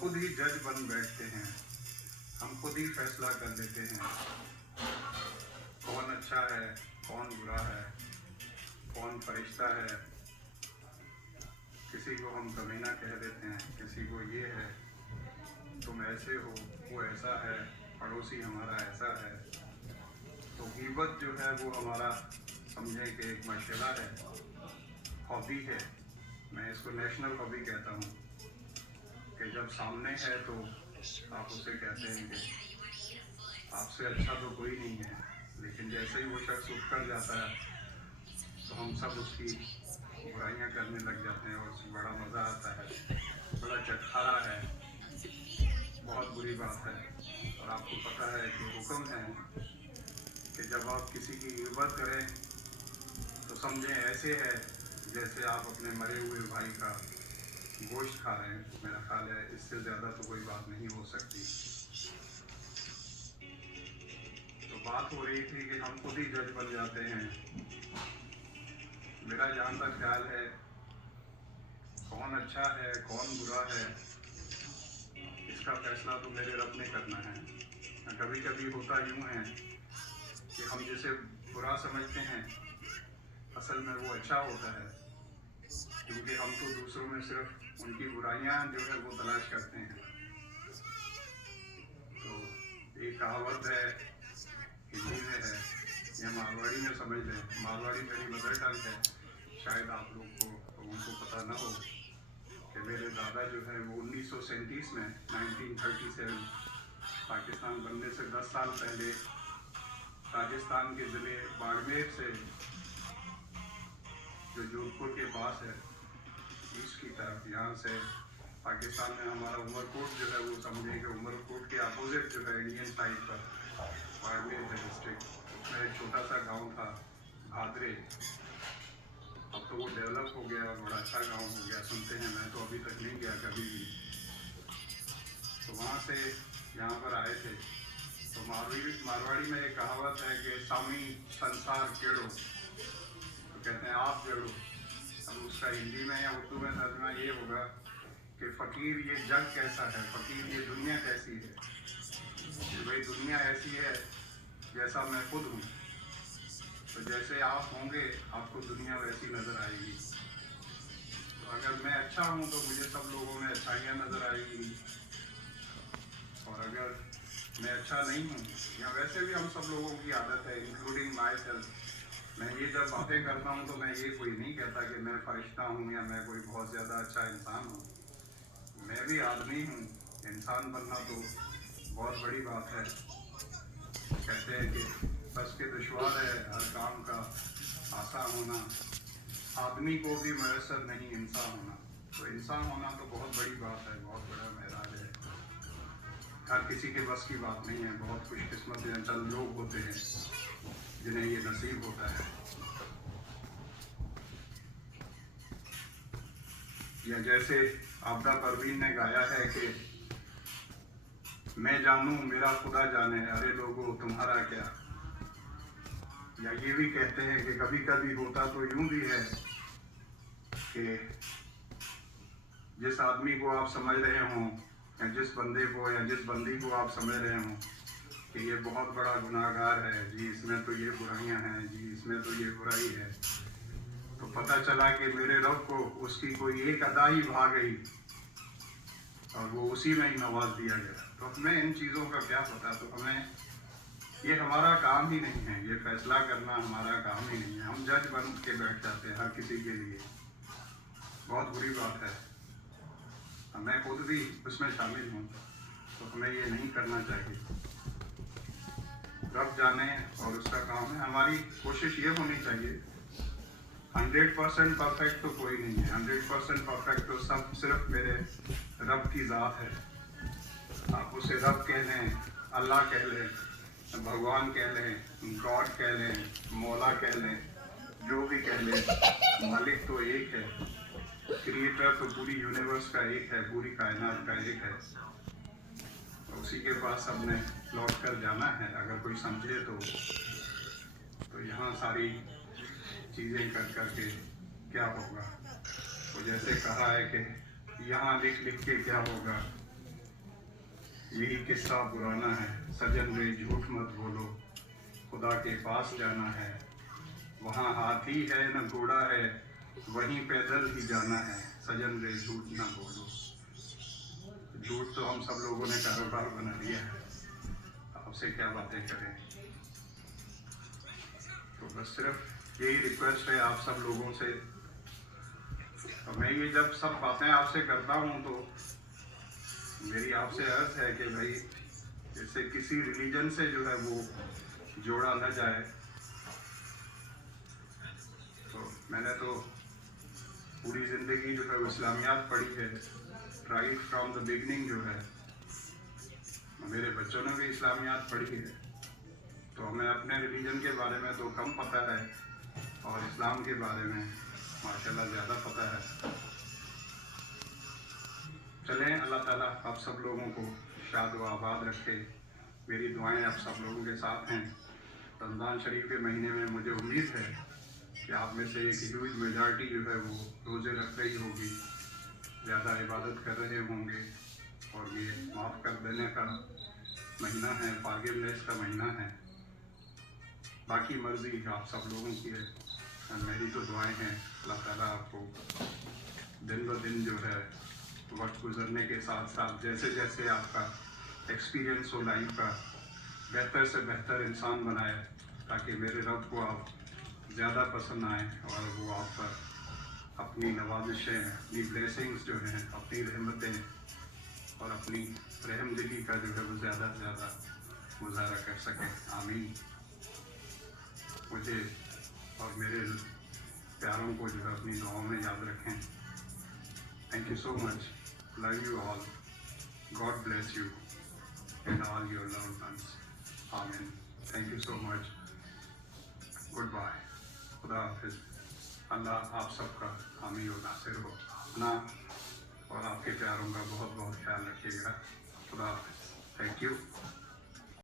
खुद ही जज बन बैठते हैं, हम खुद ही फैसला कर लेते हैं कौन अच्छा है, कौन बुरा है, कौन फरिश्ता है। किसी को हम कमीना कह देते हैं, किसी को ये है तुम ऐसे हो, वो ऐसा है, पड़ोसी हमारा ऐसा है। तो गीबत जो है वो हमारा समझे कि एक मशगला है, हॉबी है। मैं इसको नेशनल हॉबी कहता हूँ कि जब सामने है तो आप उसे कहते हैं कि आपसे अच्छा तो कोई नहीं है, लेकिन जैसे ही वो शख्स उठ कर जाता है तो हम सब उसकी बुराइयां करने लग जाते हैं और उसमें बड़ा मज़ा आता है, बड़ा चटखारा है, बहुत बुरी बात है। और आपको पता है कि हुक्म है कि जब आप किसी की गिबत करें तो समझें ऐसे है जैसे आप अपने मरे हुए भाई का गोश्त खा रहे हैं। मेरा ख्याल है इससे ज़्यादा तो कोई बात नहीं हो सकती। तो बात हो रही थी कि हम खुद ही जज बन जाते हैं। मेरा जहाँ तक ख्याल है कौन अच्छा है, कौन बुरा है, इसका फैसला तो मेरे रब ने करना है। कभी कभी होता यूँ है कि हम जिसे बुरा समझते हैं असल में वो अच्छा होता है, क्योंकि हम तो दूसरों में सिर्फ उनकी बुराइयां जो है वो तलाश करते हैं। तो एक कहावत है, हिंदी में है या मारवाड़ी में समझ लें, मारवाड़ी मेरी मदर टंग है, शायद आप लोगों को पता ना हो कि मेरे दादा जो है वो 1937 में 1937 पाकिस्तान बनने से 10 साल पहले राजस्थान के ज़िले बाड़मेर से जो जोधपुर के पास है ईस्ट की तरफ, यहाँ से पाकिस्तान में हमारा उमरकोट जो है वो समझे कि उमरकोट के अपोजिट जो है इंडियन साइड पर बाड़मेर है डिस्ट्रिक्ट, उसमें एक छोटा सा गांव था भादरे। अब तो वो डेवलप हो गया और बड़ा अच्छा गांव हो गया सुनते हैं, मैं तो अभी तक नहीं गया कभी भी। तो वहाँ से यहाँ पर आए थे। तो मारवाड़ी में एक कहावत है कि सामी संसार केड़ो, तो कहते हैं आप जड़ो। अब उसका हिंदी में या उर्दू में तर्जुमा ये होगा कि फ़कीर ये जग कैसा है, फ़कीर ये दुनिया कैसी है। कि भाई दुनिया ऐसी है जैसा मैं खुद हूँ, तो जैसे आप होंगे आपको दुनिया वैसी नज़र आएगी। तो अगर मैं अच्छा हूँ तो मुझे सब लोगों में अच्छाइयाँ नज़र आएगी, और अगर मैं अच्छा नहीं हूँ, या वैसे भी हम सब लोगों की आदत है इंक्लूडिंग माई सेल्फ, मैं ये जब बातें करता हूँ तो मैं ये कोई नहीं कहता कि मैं फरिश्ता हूँ या मैं कोई बहुत ज़्यादा अच्छा इंसान हूँ। मैं भी आदमी हूँ। इंसान बनना तो बहुत बड़ी बात है। कहते हैं कि बस के दुश्वार है हर काम का आसान होना, आदमी को भी मैसर नहीं इंसान होना। तो इंसान होना तो बहुत बड़ी बात है, बहुत बड़ा महराज है। हर किसी के बस की बात नहीं है। बहुत खुशकिस्मत या चंद लोग होते हैं जिन्हें ये नसीब होता है। या जैसे आपदा परवीन ने गाया है कि मैं जानूं मेरा खुदा जाने, अरे लोगों तुम्हारा क्या। या ये भी कहते हैं कि कभी कभी होता तो यूं भी है कि जिस आदमी को आप समझ रहे हों या जिस बंदे को या जिस बंदी को आप समझ रहे हों कि ये बहुत बड़ा गुनाहगार है जी, इसमें तो ये बुराइयां हैं जी, इसमें तो ये बुराई है, तो पता चला कि मेरे रब को उसकी कोई एक अदा ही भा गई और वो उसी में ही नवाज दिया गया। तो हमें इन चीज़ों का क्या पता। तो हमें ये हमारा काम ही नहीं है, ये फैसला करना हमारा काम ही नहीं है। हम जज बन के बैठ जाते हैं हर किसी के लिए, बहुत बुरी बात है। मैं खुद भी उसमें शामिल हूँ। तो हमें ये नहीं करना चाहिए। रब जाने और उसका काम है। हमारी कोशिश ये होनी चाहिए, 100% परफेक्ट तो कोई नहीं है, 100% परफेक्ट तो सब सिर्फ मेरे रब की ज़ात है। आप उसे रब कह लें, अल्लाह कह लें, भगवान कह लें, गॉड कह लें, मौला कह लें, जो भी कह लें, मालिक तो एक है। क्रिएटर तो पूरी यूनिवर्स का एक है, पूरी कायनात का एक है। तो उसी के पास सबने लौट कर जाना है। अगर कोई समझे तो यहाँ सारी चीज़ें कर करके क्या होगा। तो जैसे कहा है कि यहाँ लिख लिख के क्या होगा, यही किस्सा पुराना है, सजन रे झूठ मत बोलो, खुदा के पास जाना है, वहाँ हाथी है न घोड़ा है, वहीं पैदल ही जाना है, सजन रे झूठ ना बोलो। झूठ तो हम सब लोगों ने कारोबार बना लिया है, आपसे क्या बातें करें। तो बस सिर्फ यही रिक्वेस्ट है आप सब लोगों से। और मैं ये जब सब बातें आपसे करता हूँ तो मेरी आपसे अर्ज है कि भाई इससे किसी रिलीजन से जो है वो जोड़ा न जाए। तो मैंने तो पूरी ज़िंदगी जो है वो इस्लामियात पढ़ी है, राइट फ्रॉम द बिगनिंग जो है। मेरे बच्चों ने भी इस्लामियात पढ़ी है, तो हमें अपने रिलीजन के बारे में तो कम पता है और इस्लाम के बारे में माशाल्लाह ज़्यादा पता है। चलें, अल्लाह ताला आप सब लोगों को शाद व आबाद रखे। मेरी दुआएं आप सब लोगों के साथ हैं। रमज़ान शरीफ के महीने में मुझे उम्मीद है कि आप में से एक ह्यूज मेजॉरिटी जो है वो रोज़े रख रही होगी, ज़्यादा इबादत कर रहे होंगे, और ये माफ़ कर देने का महीना है, फॉरगिवनेस का महीना है। बाकी मर्ज़ी आप सब लोगों की है। मेरी तो दुआएं हैं अल्लाह ताला आपको दिन ब दिन जो है वक्त गुजरने के साथ साथ जैसे जैसे आपका एक्सपीरियंस हो लाइफ का, बेहतर से बेहतर इंसान बनाए, ताकि मेरे रब को आप ज़्यादा पसंद आए और वो आप पर अपनी नवाजिशें, अपनी ब्लेसिंग्स जो हैं, अपनी रहमतें और अपनी रहमदिली का जो है वो ज़्यादा से ज़्यादा गुजारा कर सकें। आमीन। मुझे और मेरे प्यारों को जो है अपनी दुआओं में याद रखें। Thank you so much. Love you all. God bless you and all your loved ones. Amen. Thank you so much. Goodbye. खुदा हाफिज। अल्लाह आप सबका हामी और नासिर हो। अपना और आपके प्यारों का बहुत बहुत ख्याल रखिएगा। खुदा हाफिज। Thank you.